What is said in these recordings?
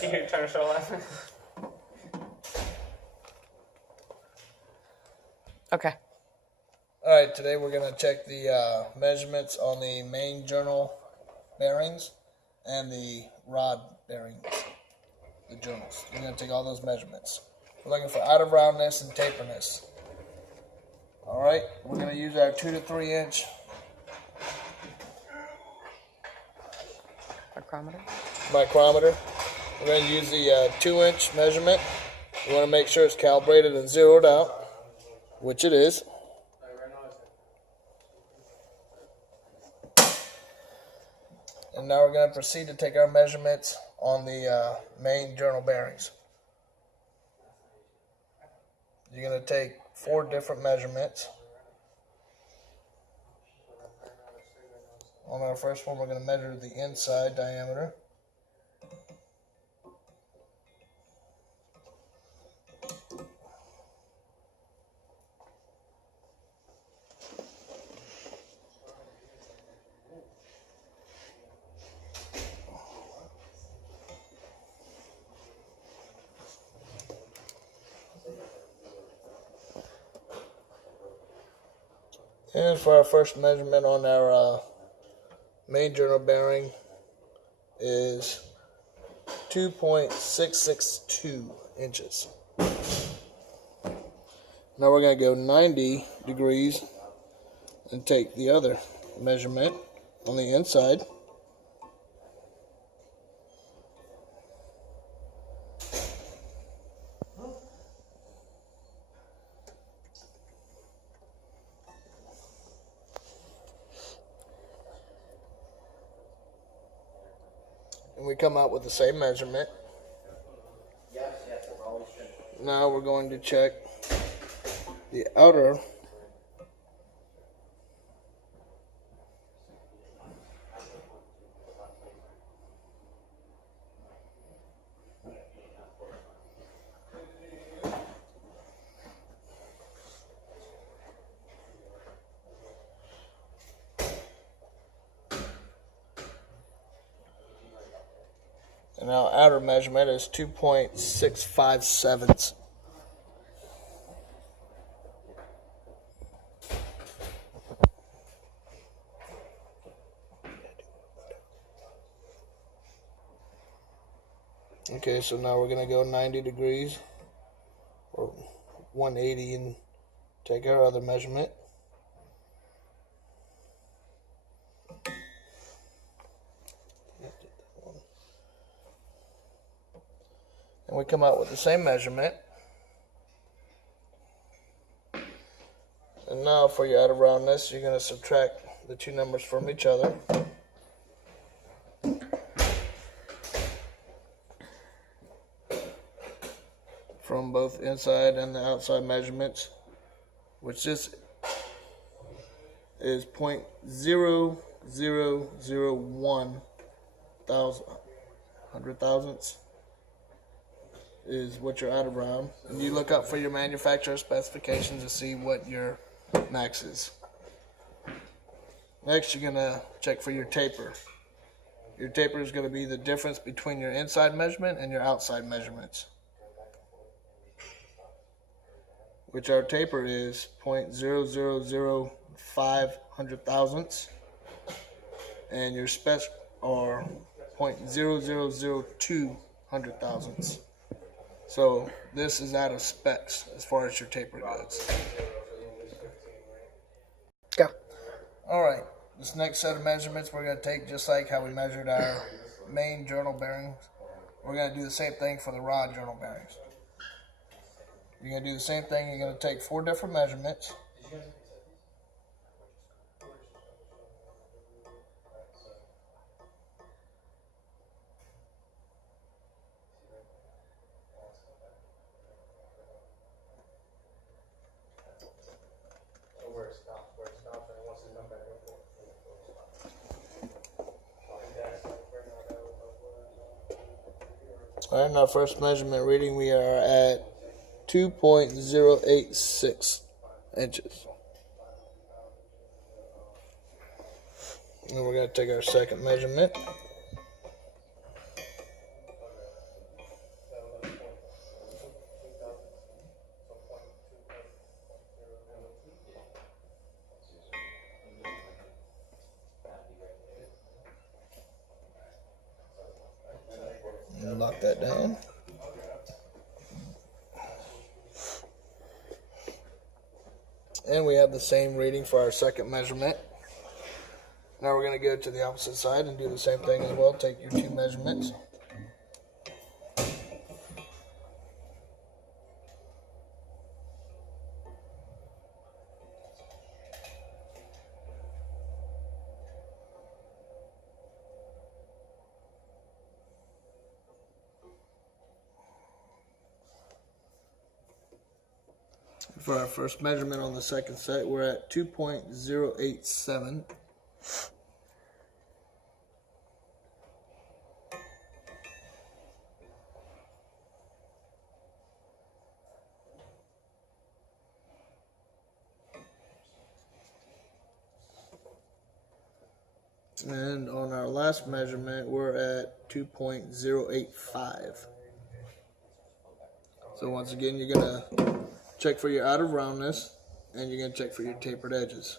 Here, turn to show left. Okay. All right, today we're going to check the measurements on the main journal bearings and the rod bearings, the journals. We're going to take all those measurements. We're looking for out of roundness and taperness. All right, we're going to use our 2 to 3 inch micrometer. We're going to use the 2 inch measurement. We want to make sure it's calibrated and zeroed out, which it is. And now we're going to proceed to take our measurements on the main journal bearings. You're going to take 4 different measurements. On our first one, we're going to measure the inside diameter. And for our first measurement on our main journal bearing is 2.662 inches. Now we're going to go 90 degrees and take the other measurement on the inside. And we come out with the same measurement. Now we're going to check the outer and our outer measurement is 2.657. Okay, so now we're going to go 90 degrees or 180 and take our other measurement. And we come out with the same measurement. And now for your out of roundness, you're going to subtract the 2 numbers from each other. From both inside and the outside measurements, which this is 0.0001 hundred thousandths is what you're out of round. And you look up for your manufacturer specifications to see what your max is. Next, you're gonna check for your taper. Your taper is gonna be the difference between your inside measurement and your outside measurements, which our taper is 0.0005 hundred thousandths, and your spec are 0.0002 hundred thousandths. So this is out of specs as far as your taper goes. Go. All right, this next set of measurements we're going to take just like how we measured our main journal bearings. We're going to do the same thing for the rod journal bearings. You're going to do the same thing. You're going to take 4 different measurements. All right, in our first measurement reading, we are at 2.086 inches. And we're going to take our second measurement. and lock that down. And we have the same reading for our second measurement. Now we're going to go to the opposite side and do the same thing as well. Take your 2 measurements. For our first measurement on the second set, we're at 2.087. And on our last measurement, we're at 2.085. So once again, you're going to check for your out of roundness, and you're going to check for your tapered edges.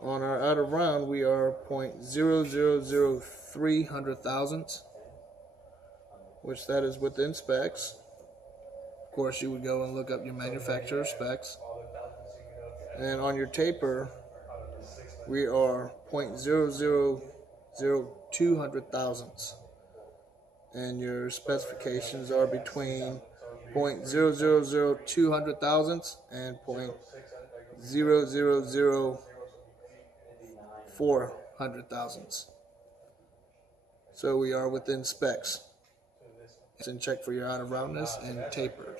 On our out of round, we are 0.0003 hundred thousandths, which that is within specs. Of course, you would go and look up your manufacturer specs. And on your taper, we are 0.0002 hundred thousandths. And your specifications are between 0.0002 hundred thousandths and 0.0004 hundred thousandths. So we are within specs. And check for your out of roundness and tapered.